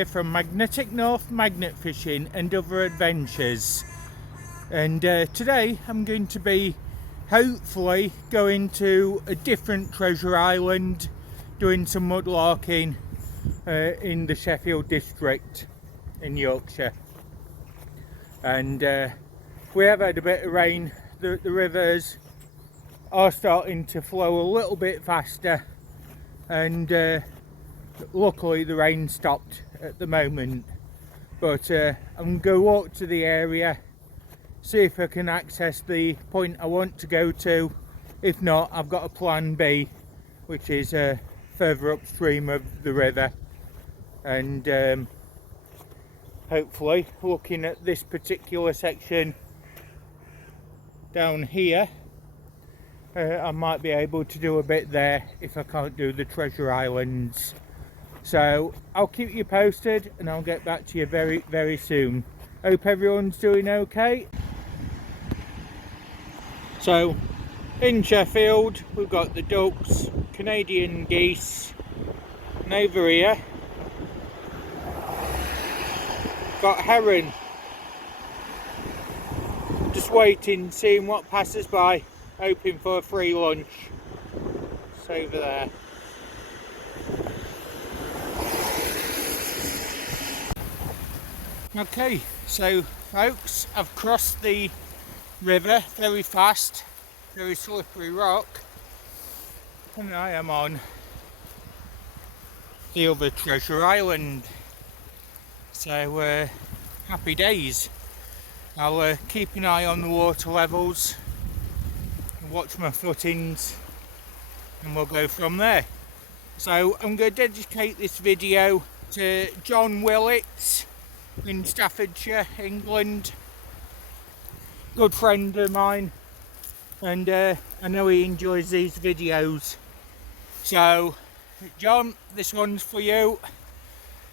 here from Magnetic North Magnet Fishing and Other Adventures, and today I'm going to be hopefully going to a different treasure island, doing some mudlarking in the Sheffield district in Yorkshire. And we have had a bit of rain. The rivers are starting to flow a little bit faster, and luckily the rain stopped at the moment. But I'm going to walk to the area, see if I can access the point I want to go to. If not, I've got a plan B, which is further upstream of the river. And hopefully, looking at this particular section down here, I might be able to do a bit there if I can't do the treasure islands. So I'll keep you posted and I'll get back to you very soon. Hope everyone's doing okay. So in Sheffield we've got the ducks, Canadian geese, and over here got heron. Just waiting, seeing what passes by, hoping for a free lunch. It's over there. Okay, so folks, I've crossed the river very fast, very slippery rock, and I am on the other treasure island. So happy days. I'll keep an eye on the water levels, watch my footings, and we'll go from there. So I'm going to dedicate this video to John Willits in Staffordshire, England. Good friend of mine, and I know he enjoys these videos. So John, this one's for you,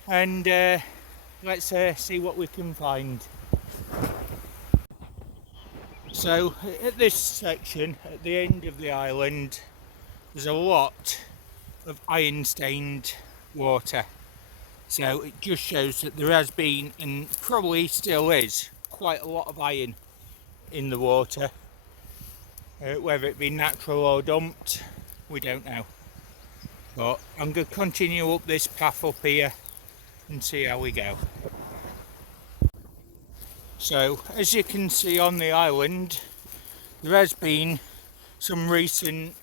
and let's see what we can find. So at this section, at the end of the island, there's a lot of iron stained water. So it just shows that there has been, and probably still is, quite a lot of iron in the water. Whether it be natural or dumped, we don't know. But I'm going to continue up this path up here and see how we go. So as you can see on the island, there has been some recent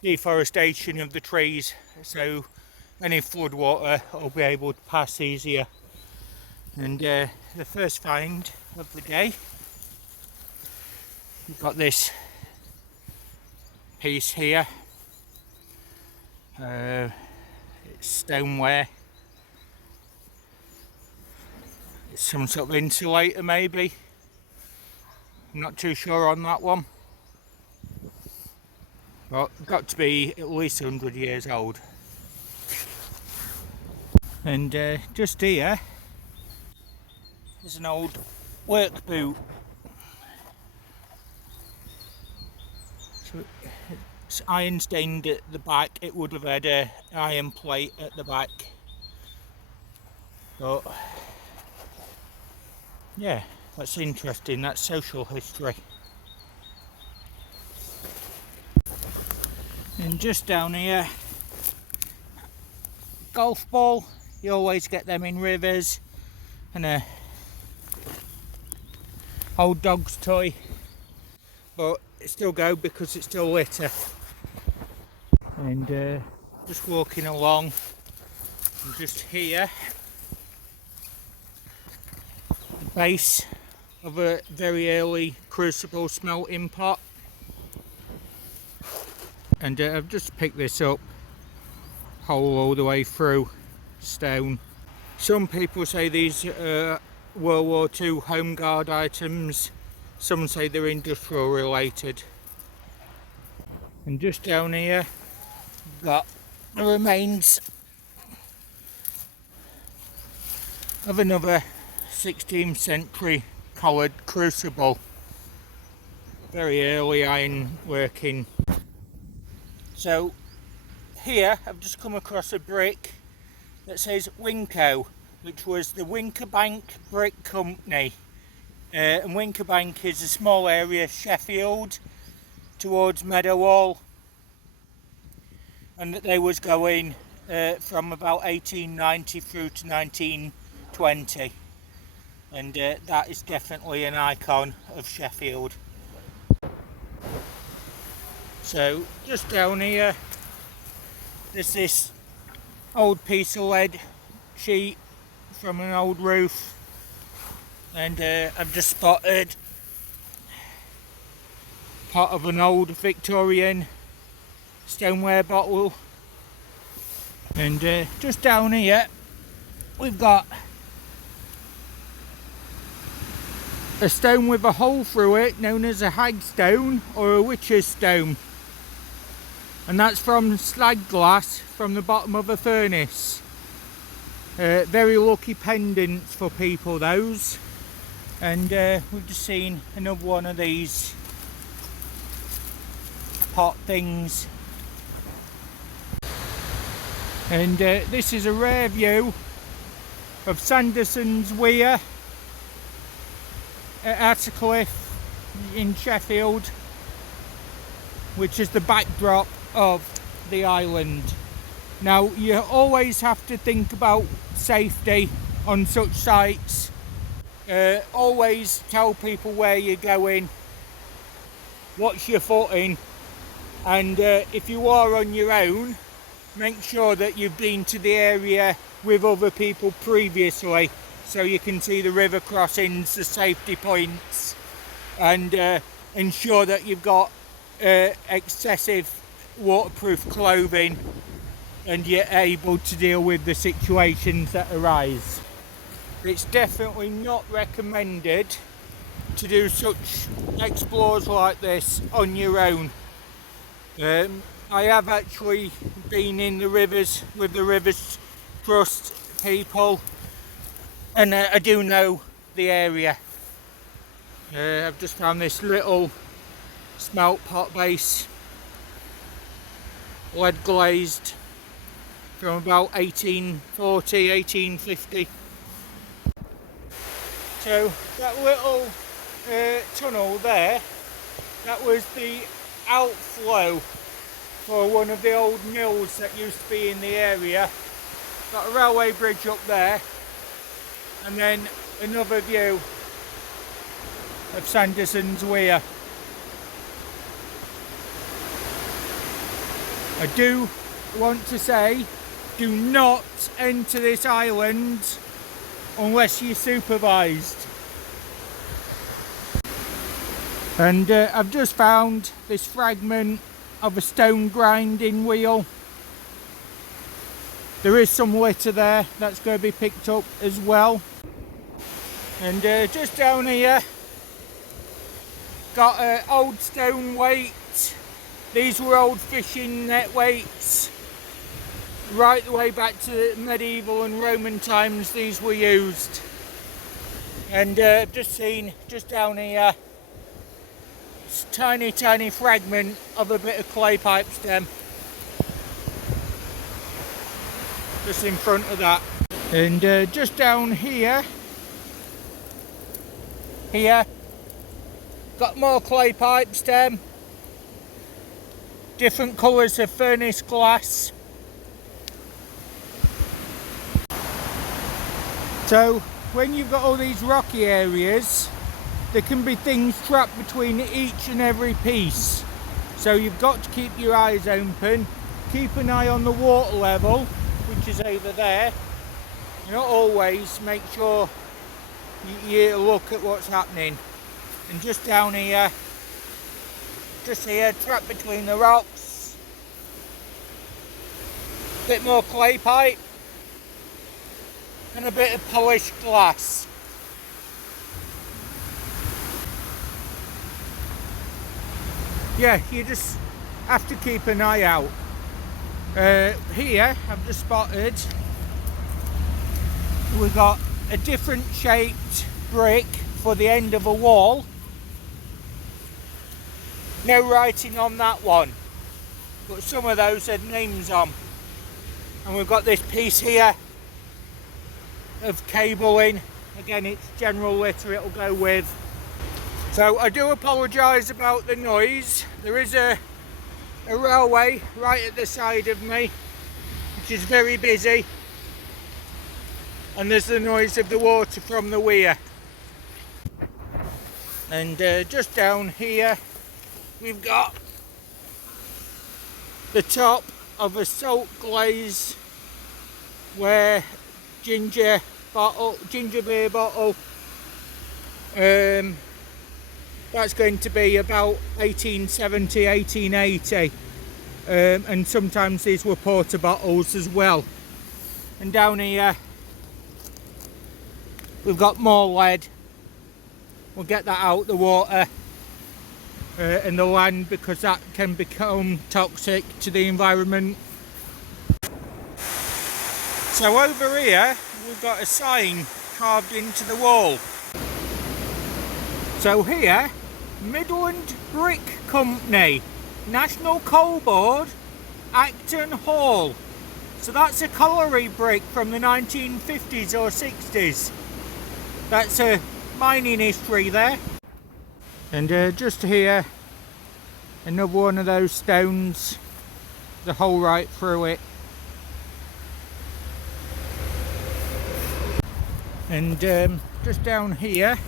deforestation of the trees, so any floodwater will be able to pass easier. And the first find of the day, we've got this piece here. It's stoneware. It's some sort of insulator maybe. I'm not too sure on that one. But got to be at least 100 years old. And just here is an old work boot. So it's iron stained at the back. It would have had an iron plate at the back. But yeah, that's interesting. That's social history. And just down here, golf ball. You always get them in rivers, and a old dog's toy, but it still go because it's still litter. And just walking along, and just here, the base of a very early crucible smelting pot. And I've just picked this up, hole all the way through, stone. Some people say these are World War II home guard items, some say they're industrial related. And just down here we've got the remains of another 16th century coloured crucible, very early iron working. So here I've just come across a brick that says Winco, which was the Winkerbank Brick Company. And Winkerbank is a small area, Sheffield, towards Meadowall, and that they was going from about 1890 through to 1920, and that is definitely an icon of Sheffield. So just down here there's this old piece of lead sheet from an old roof, and I've just spotted part of an old Victorian stoneware bottle, and just down here we've got a stone with a hole through it known as a hagstone or a witch's stone, and that's from slag glass from the bottom of a furnace. Very lucky pendants for people, those. And we've just seen another one of these pot things, and this is a rare view of Sanderson's Weir at Attercliffe in Sheffield, which is the backdrop of the island. Now, you always have to think about safety on such sites. Always tell people where you're going, watch your footing, and if you are on your own, make sure that you've been to the area with other people previously, so you can see the river crossings, the safety points, and ensure that you've got excessive waterproof clothing and you're able to deal with the situations that arise. It's definitely not recommended to do such explores like this on your own. I have actually been in the rivers with the Rivers Trust people, and I do know the area. I've just found this little smelt pot base, lead glazed, from about 1840, 1850. So that little tunnel there, that was the outflow for one of the old mills that used to be in the area. Got a railway bridge up there, and then another view of Sanderson's Weir. I do want to say, do not enter this island unless you're supervised. And I've just found this fragment of a stone grinding wheel. There is some litter there that's going to be picked up as well. And just down here, got an old stone weight. These were old fishing net weights. Right the way back to medieval and Roman times, these were used. And I've just seen, just down here, this tiny fragment of a bit of clay pipe stem. Just in front of that. And just down here, got more clay pipe stem. Different colours of furnace glass. So when you've got all these rocky areas, there can be things trapped between each and every piece. So you've got to keep your eyes open, keep an eye on the water level, which is over there. Not always, make sure you look at what's happening. And just down here, trapped between the rocks, a bit more clay pipe, and a bit of polished glass. Yeah, you just have to keep an eye out. Here, I've just spotted, we've got a different shaped brick for the end of a wall. No writing on that one, but some of those had names on. And we've got this piece here of cabling. Again, it's general litter it'll go with. So I do apologise about the noise. There is a railway right at the side of me, which is very busy, and there's the noise of the water from the weir. And just down here we've got the top of a salt glaze where ginger beer bottle, that's going to be about 1870, 1880, and sometimes these were porter bottles as well. And down here we've got more lead. We'll get that out the water in the land, because that can become toxic to the environment. So over here we've got a sign carved into the wall. So here, Midland Brick Company, National Coal Board, Acton Hall. So that's a colliery brick from the 1950s or 60s. That's a mining history there. And just here, another one of those stones, the hole right through it. And just down here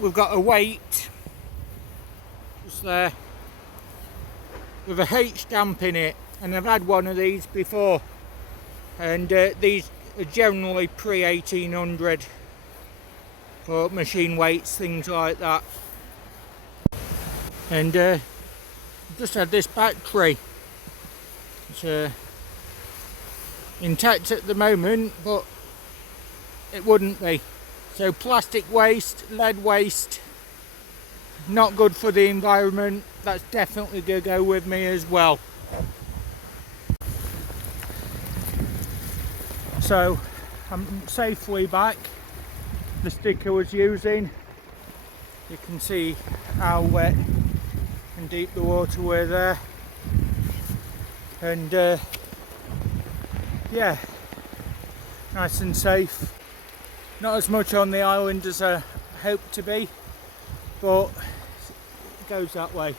we've got a weight just there with a H stamp in it, and I've had one of these before, and these are generally pre-1800 for machine weights, things like that. And just had this battery. It's intact at the moment, but it wouldn't be. So plastic waste, lead waste, not good for the environment. That's definitely going to go with me as well. So I'm safely back. The stick I was using, you can see how wet and deep the water were there, and yeah, nice and safe. Not as much on the island as I hoped to be, but it goes that way.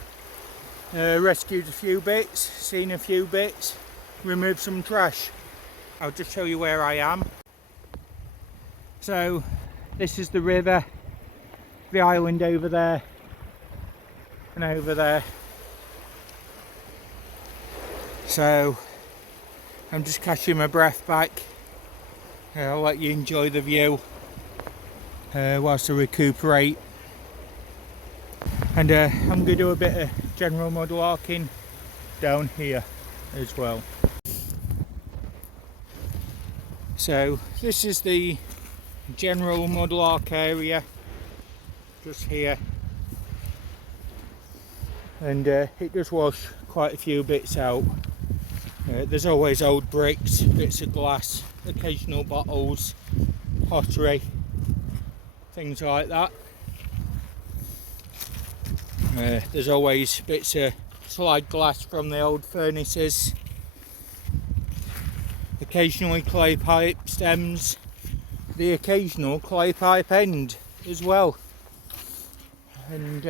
Rescued a few bits, seen a few bits, removed some trash. I'll just show you where I am. So this is the river, the island over there and over there. So I'm just catching my breath back. I'll let you enjoy the view whilst I recuperate. And I'm going to do a bit of general mudlarking down here as well. So this is the general mudlark area just here, and it does wash quite a few bits out. There's always old bricks, bits of glass, occasional bottles, pottery, things like that. There's always bits of slide glass from the old furnaces, occasionally clay pipe stems, the occasional clay pipe end as well, and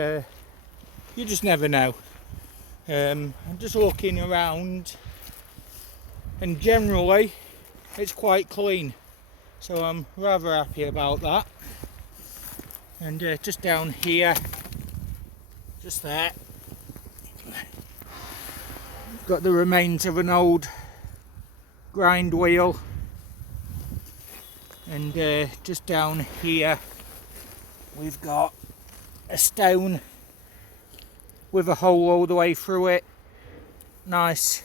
you just never know. I'm just looking around, and generally it's quite clean, so I'm rather happy about that. And just down here, just there, got the remains of an old grind wheel, and just down here we've got a stone with a hole all the way through it. Nice.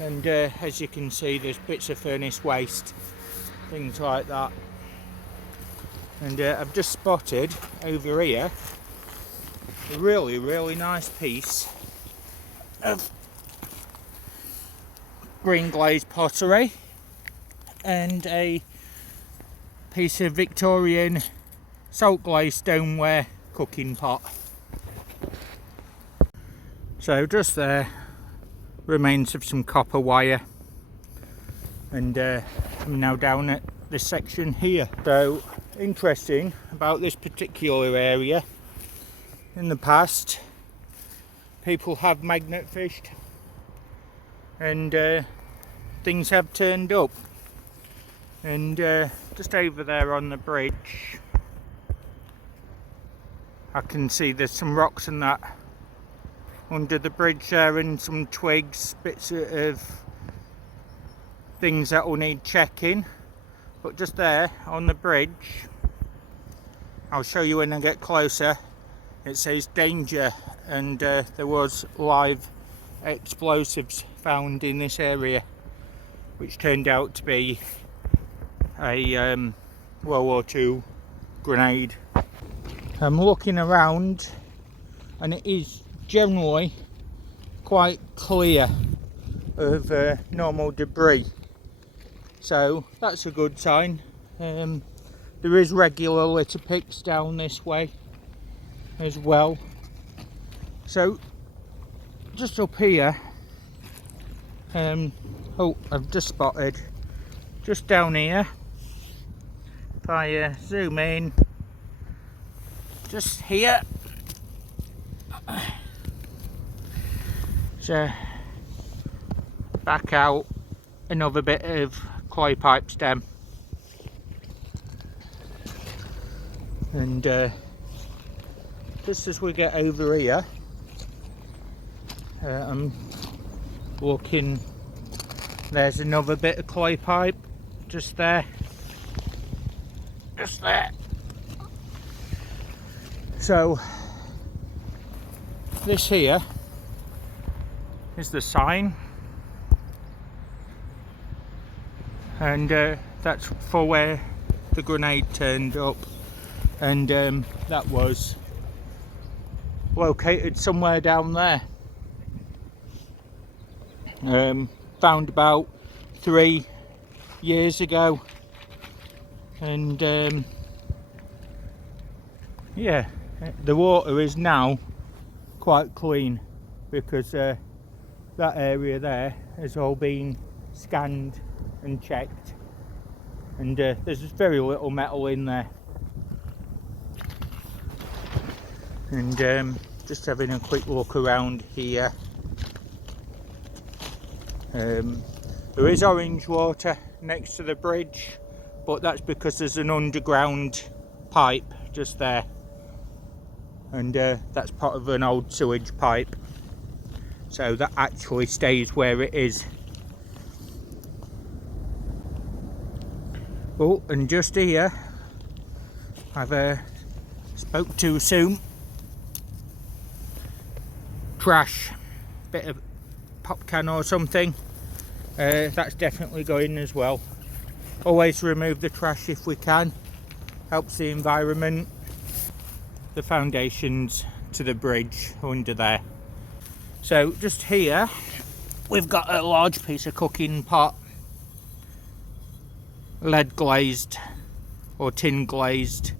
And as you can see, there's bits of furnace waste, things like that. And I've just spotted over here a really nice piece of green glazed pottery and a piece of Victorian salt glazed stoneware cooking pot. So just there, remains of some copper wire and I'm now down at this section here. So interesting about this particular area, in the past people have magnet fished and things have turned up. And just over there on the bridge I can see there's some rocks and that under the bridge there, and some twigs, bits of things that will need checking. But just there on the bridge, I'll show you when I get closer, it says danger, and there was live explosives found in this area, which turned out to be a World War II grenade. I'm looking around and it is generally quite clear of normal debris, so that's a good sign. There is regular litter picks down this way as well. So just up here, oh, I've just spotted just down here, if I zoom in, just here, so back out another bit of clay pipe stem, and just as we get over here, I'm looking, there's another bit of clay pipe just there, just there. So this here is the sign, and that's for where the grenade turned up, and that was located somewhere down there. Found about 3 years ago, and yeah, the water is now quite clean because that area there has all been scanned and checked, and there's just very little metal in there. And just having a quick look around here, there is orange water next to the bridge, but that's because there's an underground pipe just there, and that's part of an old sewage pipe, so that actually stays where it is. Oh, and just here I've spoke too soon. Trash, bit of pop can or something, that's definitely going as well. Always remove the trash if we can, helps the environment. The foundations to the bridge under there. So just here we've got a large piece of cooking pot, lead glazed or tin glazed,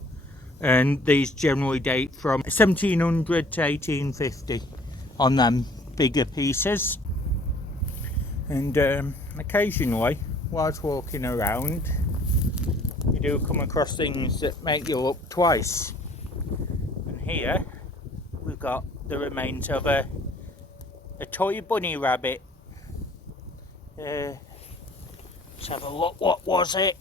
and these generally date from 1700 to 1850 on them bigger pieces. And occasionally whilst walking around you do come across things that make you look twice. And here we've got the remains of a toy bunny rabbit. Let's have a look, what was it?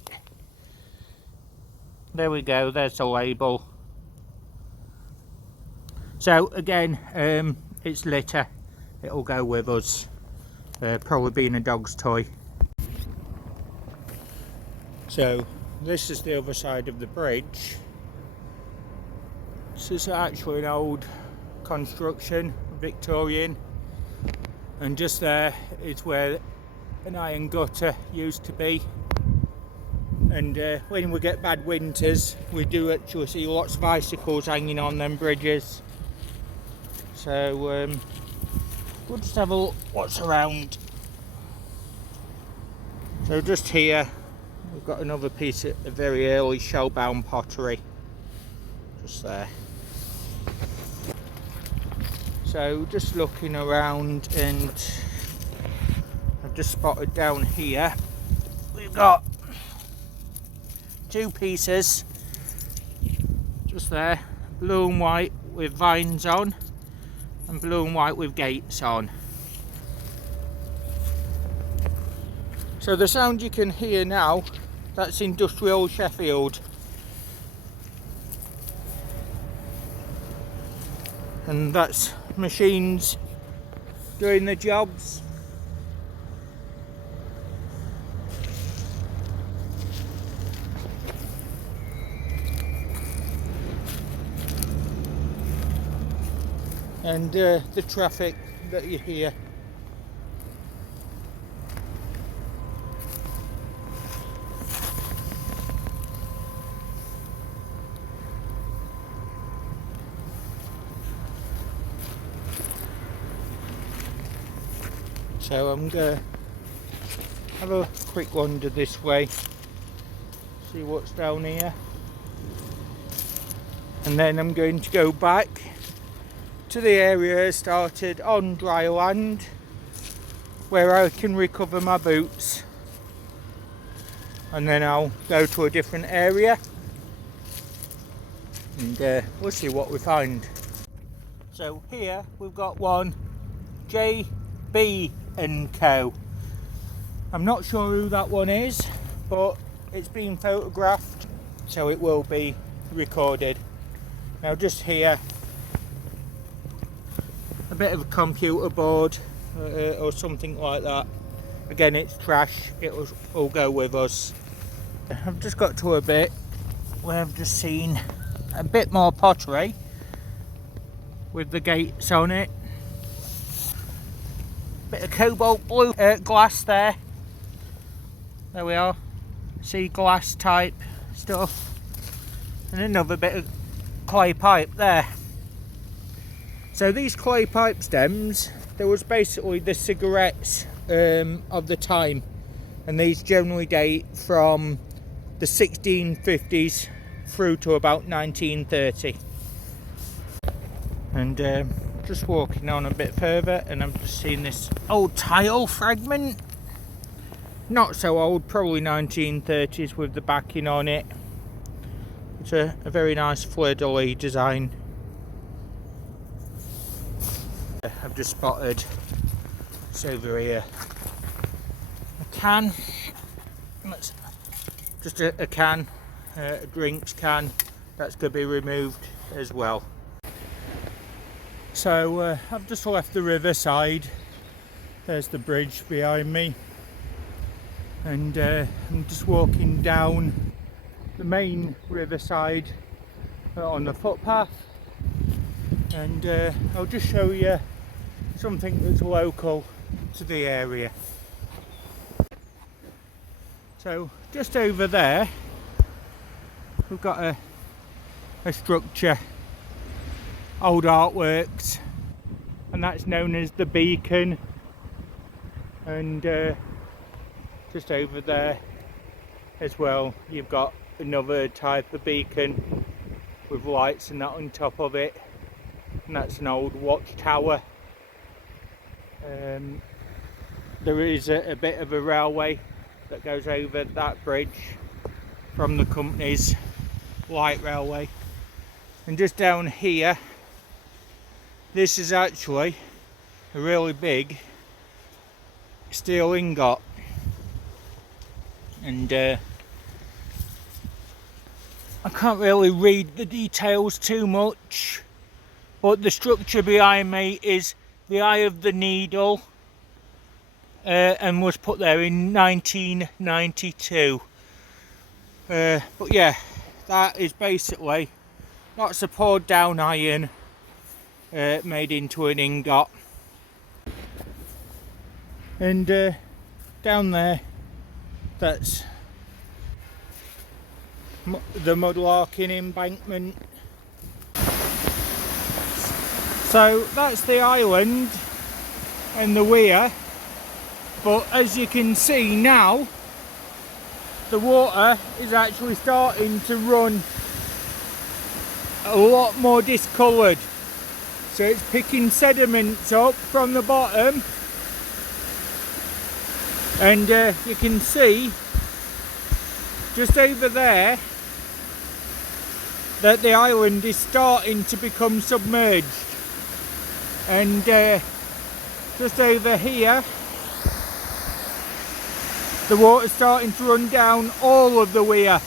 There we go, there's the label. So again, it's litter, it'll go with us, probably being a dog's toy. So this is the other side of the bridge. This is actually an old construction, Victorian, and just there is where an iron gutter used to be. And when we get bad winters we do actually see lots of icicles hanging on them bridges. So we'll just have a look what's around. So just here we've got another piece of very early shell-bound pottery just there. So just looking around, and I've just spotted down here got two pieces just there, blue and white with vines on and blue and white with gates on. So the sound you can hear now, that's industrial Sheffield. And that's machines doing the jobs. And the traffic that you hear. So I'm going to have a quick wander this way, see what's down here, and then I'm going to go back to the area I started on dry land where I can recover my boots, and then I'll go to a different area and we'll see what we find. So here we've got one JB & Co. I'm not sure who that one is, but it's been photographed, so it will be recorded. Now just here, a bit of a computer board or something like that. Again, it's trash, it'll all go with us. I've just got to a bit where I've just seen a bit more pottery with the gates on it. Bit of cobalt blue glass there. There we are. See, glass type stuff. And another bit of clay pipe there. So these clay pipe stems, there was basically the cigarettes of the time, and these generally date from the 1650s through to about 1930. And just walking on a bit further, and I'm just seeing this old tile fragment. Not so old, probably 1930s with the backing on it. It's a very nice fleur-de-lis design. I've just spotted, it's over here, a can. That's just a can, a drinks can, that's going to be removed as well. So I've just left the riverside. There's the bridge behind me, and I'm just walking down the main riverside on the footpath, and I'll just show you something that's local to the area. So just over there we've got a structure, old artworks, and that's known as the Beacon. And just over there as well you've got another type of beacon with lights and that on top of it, and that's an old watchtower. There is a bit of a railway that goes over that bridge from the company's light railway. And just down here, this is actually a really big steel ingot, and I can't really read the details too much, but the structure behind me is the Eye of the Needle, and was put there in 1992. But yeah, that is basically lots of poured down iron made into an ingot. And down there, that's the Mudlarking embankment. So that's the island and the weir, but as you can see now, the water is actually starting to run a lot more discoloured. So it's picking sediments up from the bottom, and you can see just over there that the island is starting to become submerged, and just over here the water's starting to run down all of the weir,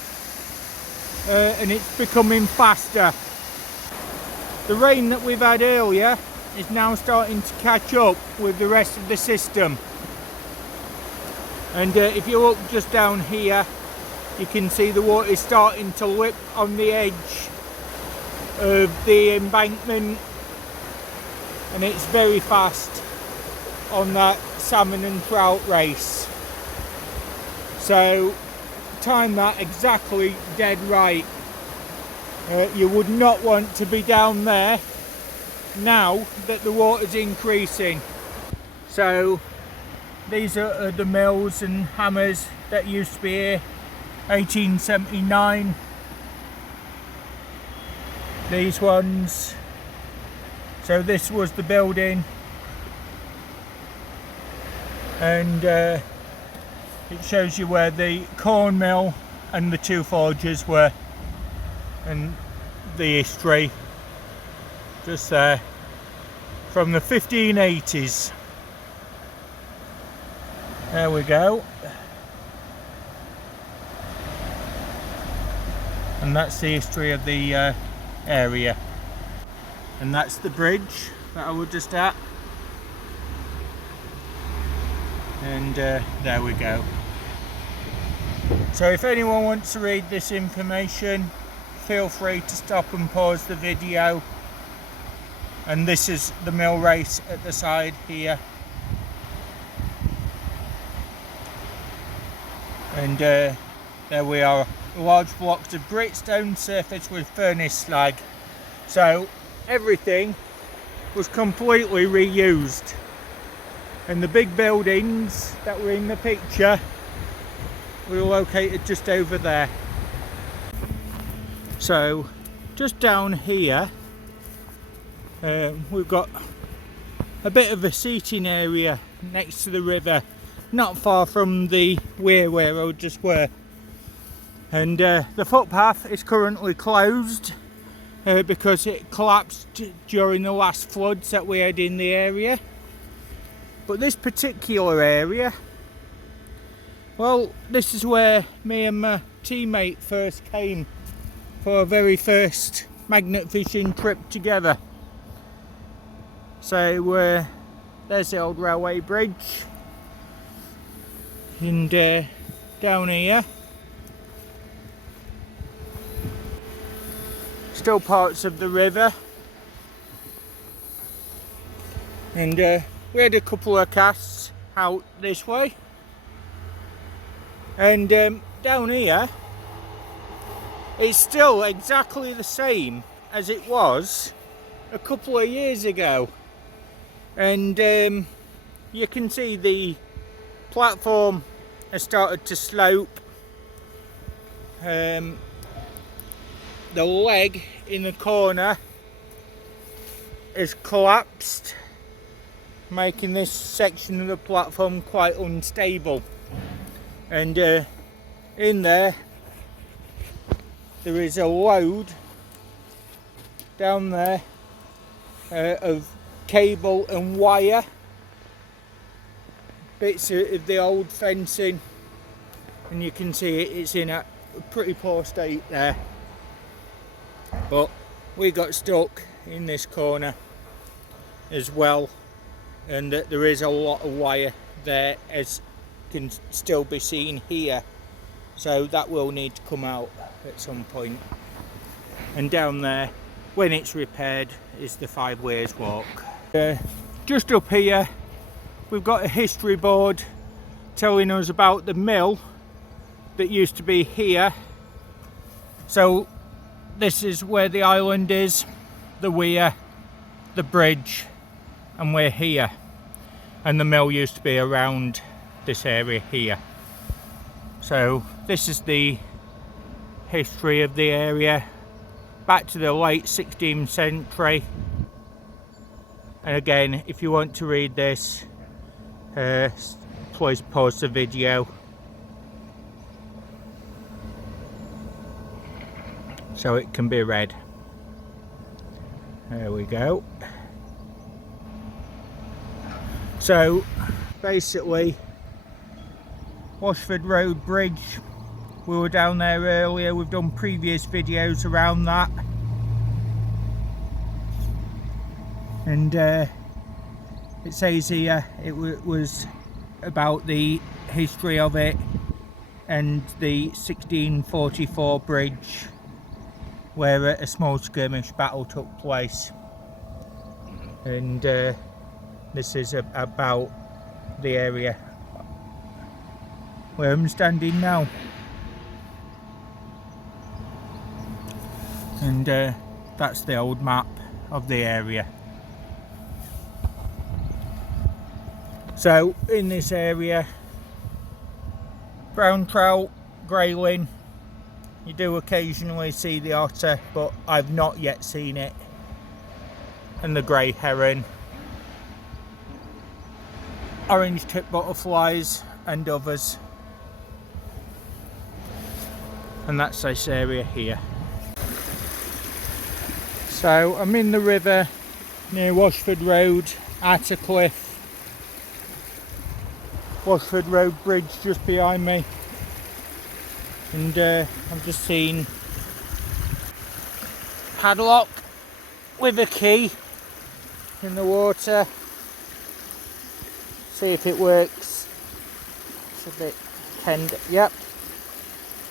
and it's becoming faster. The rain that we've had earlier is now starting to catch up with the rest of the system, and if you look just down here, you can see the water is starting to lip on the edge of the embankment, and it's very fast on that salmon and trout race. So time that exactly dead right. You would not want to be down there now that the water's increasing. So these are the mills and hammers that used to be here, 1879. These ones. So this was the building, and it shows you where the corn mill and the two forges were, and the history just there from the 1580s. There we go. And that's the history of the area. And that's the bridge that I was just at. And there we go. So if anyone wants to read this information, feel free to stop and pause the video. And this is the mill race at the side here. And there we are, large blocks of gritstone surfaced with furnace slag. So everything was completely reused. And the big buildings that were in the picture were located just over there. So just down here we've got a bit of a seating area next to the river, not far from the weir where I just were. And the footpath is currently closed because it collapsed during the last floods that we had in the area. But this particular area, well, this is where me and my teammate first came for our very first magnet fishing trip together. So there's the old railway bridge, and down here still parts of the river, and we had a couple of casts out this way. And down here it's still exactly the same as it was a couple of years ago, and you can see the platform has started to slope. The leg in the corner is collapsed, making this section of the platform quite unstable. And in there is a load down there of cable and wire, bits of the old fencing, and you can see it's in a pretty poor state there. But we got stuck in this corner as well, and there is a lot of wire there, as can still be seen here, so that will need to come out at some point. And down there, when it's repaired, is the 5 Weirs Walk. Just up here we've got a history board telling us about the mill that used to be here. So this is where the island is, the weir, the bridge, and we're here. And the mill used to be around this area here. So this is the history of the area back to the late 16th century. And again, if you want to read this, please pause the video. so it can be read. There we go. So basically, Washford Road Bridge, we were down there earlier, we've done previous videos around that, and it says here it was about the history of it and the 1644 bridge where a small skirmish battle took place, and this is about the area where I'm standing now. And that's the old map of the area. So in this area, brown trout, grayling, you do occasionally see the otter, but I've not yet seen it, and the grey heron, orange tip butterflies and others. And that's this area here. So I'm in the river near Washford Road at a cliff. Washford Road Bridge just behind me, and I've just seen padlock with a key in the water. See if it works. It's a bit tender. Yep,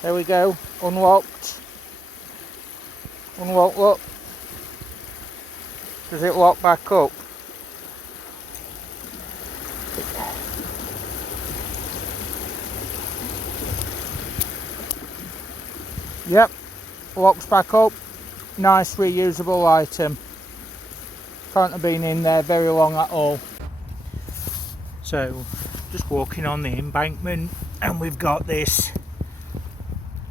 there we go, unlocked. Unlock, look. Does it lock back up? Yep, locks back up. Nice reusable item. Can't have been in there very long at all. So, just walking on the embankment, and we've got this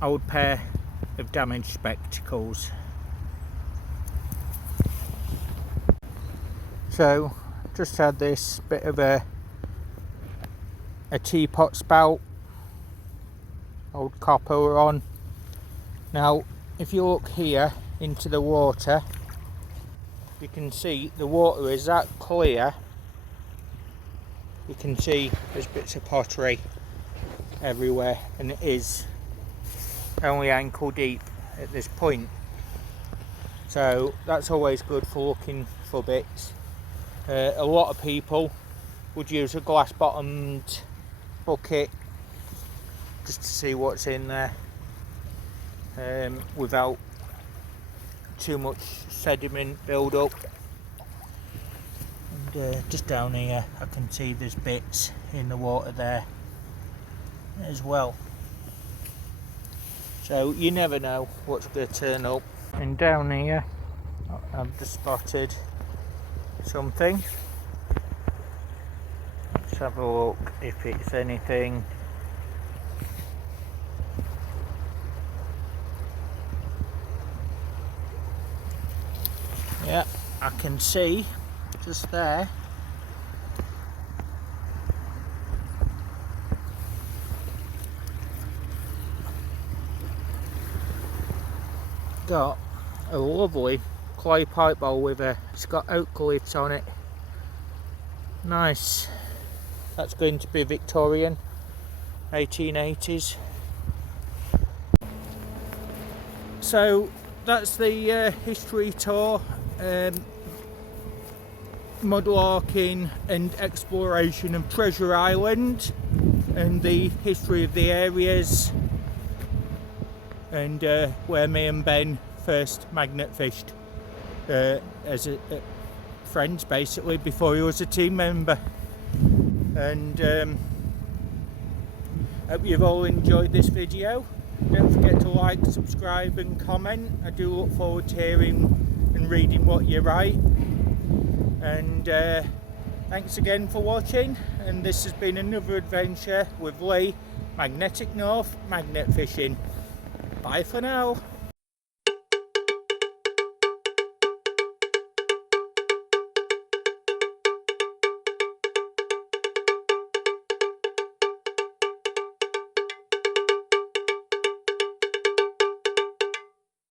old pair of damaged spectacles. So, just had this bit of a teapot spout, old copper on. Now, if you look here into the water, you can see the water is that clear. You can see there's bits of pottery everywhere, and it is only ankle deep at this point. So that's always good for looking for bits. A lot of people would use a glass bottomed bucket just to see what's in there, without too much sediment build up. And just down here I can see there's bits in the water there as well, so you never know what's going to turn up. And down here I've just spotted something. Let's have a look if it's anything. Yeah, I can see just there. Got a lovely clay pipe bowl with it's got oak lids on it. Nice. That's going to be Victorian, 1880s. So that's the history tour, mudlarking and exploration of Treasure Island and the history of the areas, and where me and Ben first magnet fished as friends basically before he was a team member. And hope you've all enjoyed this video. Don't forget to like, subscribe and comment. I do look forward to hearing and reading what you write. And thanks again for watching, and this has been another adventure with Lee, Magnetic North Magnet Fishing. Bye for now.